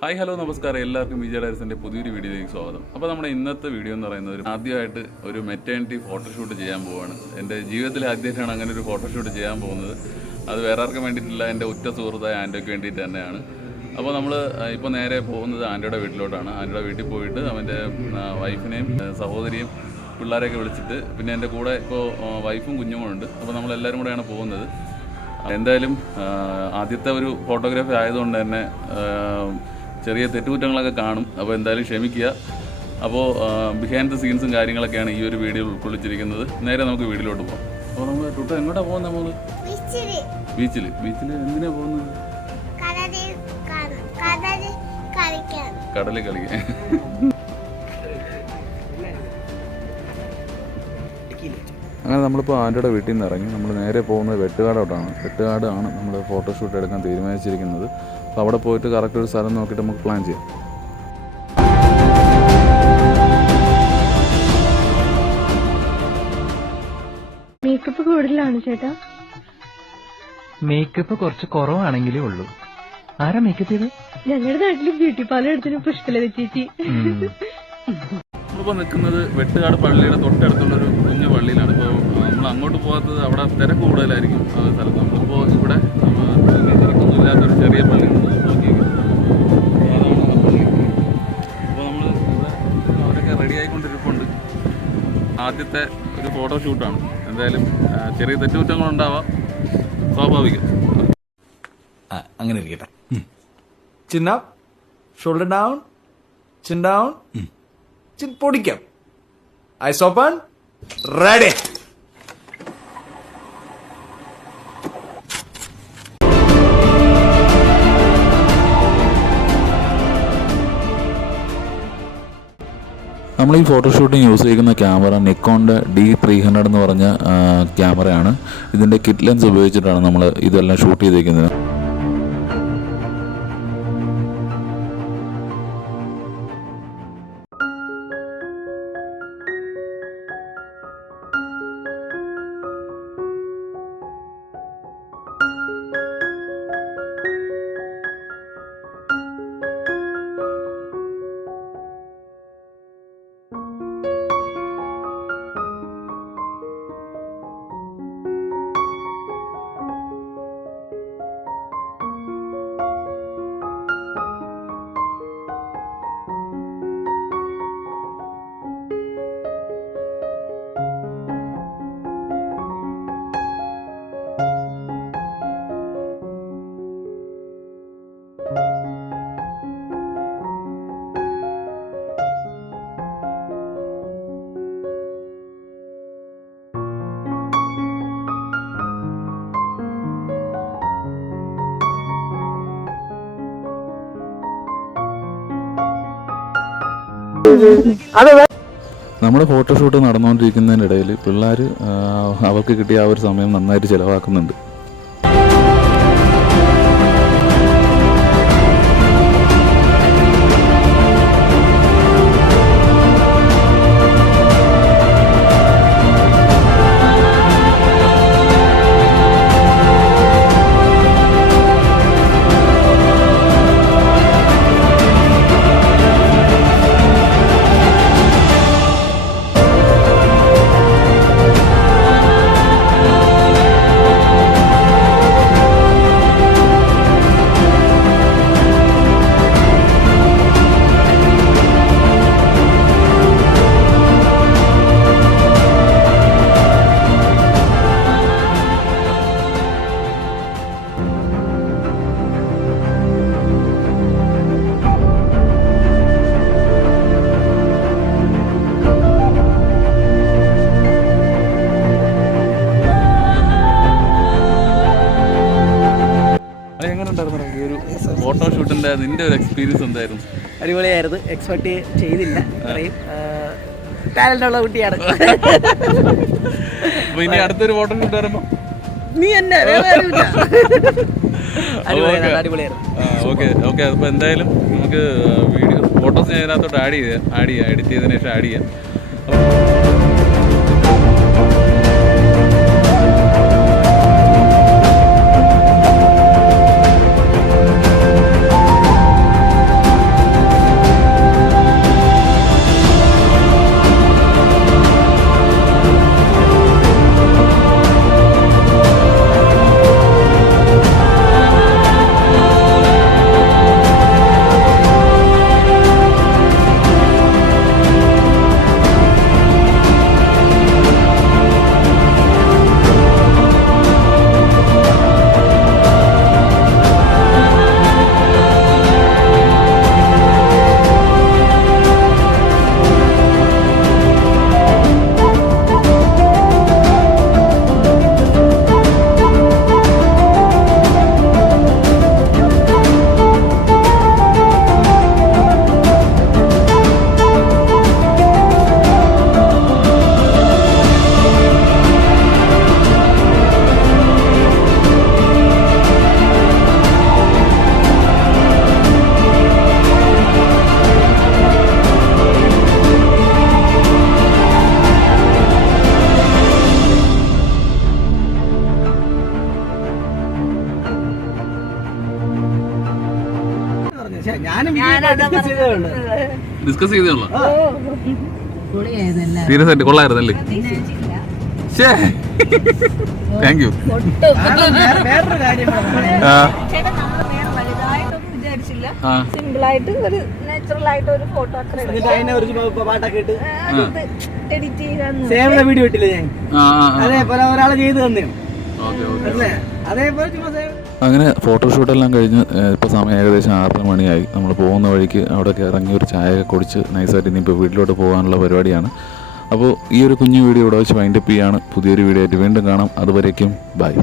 Hi hello നമസ്കാരം, എല്ലാവർക്കും വിജയ ഡയറീസിൻ്റെ പുതിയൊരു വീഡിയോയിലേക്ക് സ്വാഗതം. അപ്പോൾ നമ്മുടെ ഇന്നത്തെ വീഡിയോ എന്ന് പറയുന്നത് ആദ്യമായിട്ട് ഒരു മെറ്റേണിറ്റി ഫോട്ടോഷൂട്ട് ചെയ്യാൻ പോവുകയാണ്. എൻ്റെ ജീവിതത്തിൽ ആദ്യമായിട്ടാണ് അങ്ങനെ ഒരു ഫോട്ടോഷൂട്ട് ചെയ്യാൻ പോകുന്നത്. അത് വേറെ ആർക്കും വേണ്ടിയിട്ടില്ല, എൻ്റെ ഉറ്റ സുഹൃത്തായ ആൻറ്റോയ്ക്ക് വേണ്ടിയിട്ട് തന്നെയാണ്. അപ്പോൾ നമ്മൾ ഇപ്പോൾ നേരെ പോകുന്നത് ആൻറ്റോയുടെ വീട്ടിലോട്ടാണ്. ആൻറ്റോയുടെ വീട്ടിൽ പോയിട്ട് അവൻ്റെ വൈഫിനെയും സഹോദരിയും പിള്ളേരെയൊക്കെ വിളിച്ചിട്ട്, പിന്നെ എൻ്റെ കൂടെ ഇപ്പോൾ വൈഫും കുഞ്ഞുമുണ്ട്. അപ്പോൾ നമ്മളെല്ലാവരും കൂടെയാണ് പോകുന്നത്. എന്തായാലും ആദ്യത്തെ ഒരു ഫോട്ടോഗ്രാഫി ആയതുകൊണ്ട് തന്നെ ചെറിയ തെറ്റുകുറ്റങ്ങളൊക്കെ കാണും. അപ്പോൾ എന്തായാലും ക്ഷമിക്കുക. അപ്പോൾ ബിഹൈൻഡ് ദ സീൻസും കാര്യങ്ങളൊക്കെയാണ് ഈ ഒരു വീഡിയോയിൽ ഉൾക്കൊള്ളിച്ചിരിക്കുന്നത്. നേരെ നമുക്ക് വീഡിയോയിലോട്ട് പോകാം. അപ്പോൾ നമ്മൾ ടുട്ട എങ്ങോട്ടാണ് പോകുന്നത്? നമ്മൾ ബീച്ചിൽ എന്തിനാണ് പോകുന്നത്? കടലിൽ കളിക്കാൻ. അങ്ങനെ നമ്മളിപ്പോൾ ആൻറ്റോയുടെ വീട്ടിൽ നിന്ന് ഇറങ്ങി നമ്മൾ നേരെ പോകുന്നത് വെട്ടുകാടോട്ടാണ്. വെട്ടുകാടാണ് നമ്മൾ ഫോട്ടോഷൂട്ട് എടുക്കാൻ തീരുമാനിച്ചിരിക്കുന്നത്. അപ്പോൾ അവിടെ പോയിട്ട് കറക്റ്റ് ഒരു സ്ഥലം നോക്കിയിട്ട് നമുക്ക് പ്ലാൻ ചെയ്യാം. മേക്കപ്പ് കൂടുതലാണ് ചേട്ടാ. മേക്കപ്പ് കുറച്ച് കുറവാണെങ്കിലേ ഉള്ളൂ. ആരാ മേക്കപ്പ് ചെയ്ത്? ഞങ്ങളുടെ നാട്ടില് ബ്യൂട്ടി പാർലർ എടുത്തിന് പുഷ്പലത ചേച്ചി. നമ്മളിപ്പോൾ നിൽക്കുന്നത് വെട്ടുകാട് പള്ളിയുടെ തൊട്ടടുത്തുള്ളൊരു കുഞ്ഞു പള്ളിയിലാണ്. ഇപ്പോൾ നമ്മൾ അങ്ങോട്ട് പോകാത്തത് അവിടെ തിരക്ക് കൂടുതലായിരിക്കും ആ സ്ഥലത്ത്. നമ്മളിപ്പോൾ ഇവിടെ തിരക്കൊന്നും ഇല്ലാത്തൊരു ചെറിയ പള്ളി നോക്കിയിരിക്കും. അതാണ് ആ പള്ളി. അപ്പോൾ നമ്മൾ ഇവിടെ അവരൊക്കെ റെഡി ആയിക്കൊണ്ടിരിപ്പുണ്ട്. ആദ്യത്തെ ഒരു ഫോട്ടോഷൂട്ടാണ്. എന്തായാലും ചെറിയ തെറ്റുകുറ്റങ്ങളുണ്ടാവാം, സ്വാഭാവികം. അങ്ങനെ ഇരിക്കട്ടെ. Chin up, shoulder down, chin down, chin പൊടിക്കാം. Eyes open, ready. നമ്മൾ ഈ ഫോട്ടോഷൂട്ടിന് യൂസ് ചെയ്യുന്ന ക്യാമറ നിക്കോണിൻ്റെ D300 എന്ന് പറഞ്ഞ ക്യാമറയാണ്. ഇതിൻ്റെ കിറ്റ് ലെൻസ് ഉപയോഗിച്ചിട്ടാണ് നമ്മൾ ഇതെല്ലാം ഷൂട്ട് ചെയ്തിരിക്കുന്നത്. നമ്മുടെ ഫോട്ടോഷൂട്ട് നടന്നുകൊണ്ടിരിക്കുന്നതിനിടയിൽ പിള്ളേർ അവർക്ക് കിട്ടിയ ആ ഒരു സമയം നന്നായിട്ട് ചിലവാക്കുന്നുണ്ട്. ഫോട്ടോഷൂട്ടിന്റെ നിന്റെ ഒരു എക്സ്പീരിയൻസ് എന്തായിരുന്നു? അടിപൊളിയായിരുന്നു. എക്സ്പെക്ട് ചെയ്തില്ല. ടാലന്റ് ഉള്ള കുട്ടിയാണ്. അപ്പൊ ഇനി അടുത്തൊരു ഫോട്ടോഷൂട്ട് വരുമ്പോ നീ എന്നെ അടിപൊളിയായിരുന്നു. ഓക്കെ. അപ്പൊ എന്തായാലും നമുക്ക് വീഡിയോ ഫോട്ടോസ് ഞാൻ ഇതിനകത്തോട്ട് ആഡ് ചെയ്യാം. എഡിറ്റ് ചെയ്തതിനു ശേഷം ആഡ് ചെയ്യാം. ഞാനും ഡിസ്കസ് ചെയ്തേ ഉള്ളൂ. ഡിസ്കസ് ചെയ്തോളൂ. സീരിയസ് ആയിട്ട് കൊള്ളായിരുന്നല്ലേ? Thank you. വേറൊരു കാര്യം സിമ്പിൾ ആയിട്ട് ഒരു നാച്ചുറൽ ആയിട്ട് ഒരു ഫോട്ടോ അത്ര അതിനെ ഒരു പാട്ടൊക്കെ ഇട്ട് എഡിറ്റ് ചെയ്യാൻ സേവന വീഡിയോ ഇട്ടില്ലേ ഞാൻ, അതേപോലെ ഒരാളെ ചെയ്ത് തന്നെയാണ് അല്ലേ, അതേപോലെ ചുമ്മാ അങ്ങനെ ഫോട്ടോഷൂട്ടെല്ലാം കഴിഞ്ഞ് ഇപ്പോൾ സമയം ഏകദേശം 6 മണിയായി. നമ്മൾ പോകുന്ന വഴിക്ക് അവിടെയൊക്കെ ഇറങ്ങി ഒരു ചായയൊക്കെ കുടിച്ച് നൈസായിട്ട് ഇനിയിപ്പോൾ വീട്ടിലോട്ട് പോകാനുള്ള പരിപാടിയാണ്. അപ്പോൾ ഈ ഒരു കുഞ്ഞു വീഡിയോ ഇവിടെ വെച്ച് വൈൻഡപ്പ് ചെയ്യാണ്. പുതിയൊരു വീഡിയോ ആയിട്ട് വീണ്ടും കാണാം. അതുവരേക്കും ബൈ.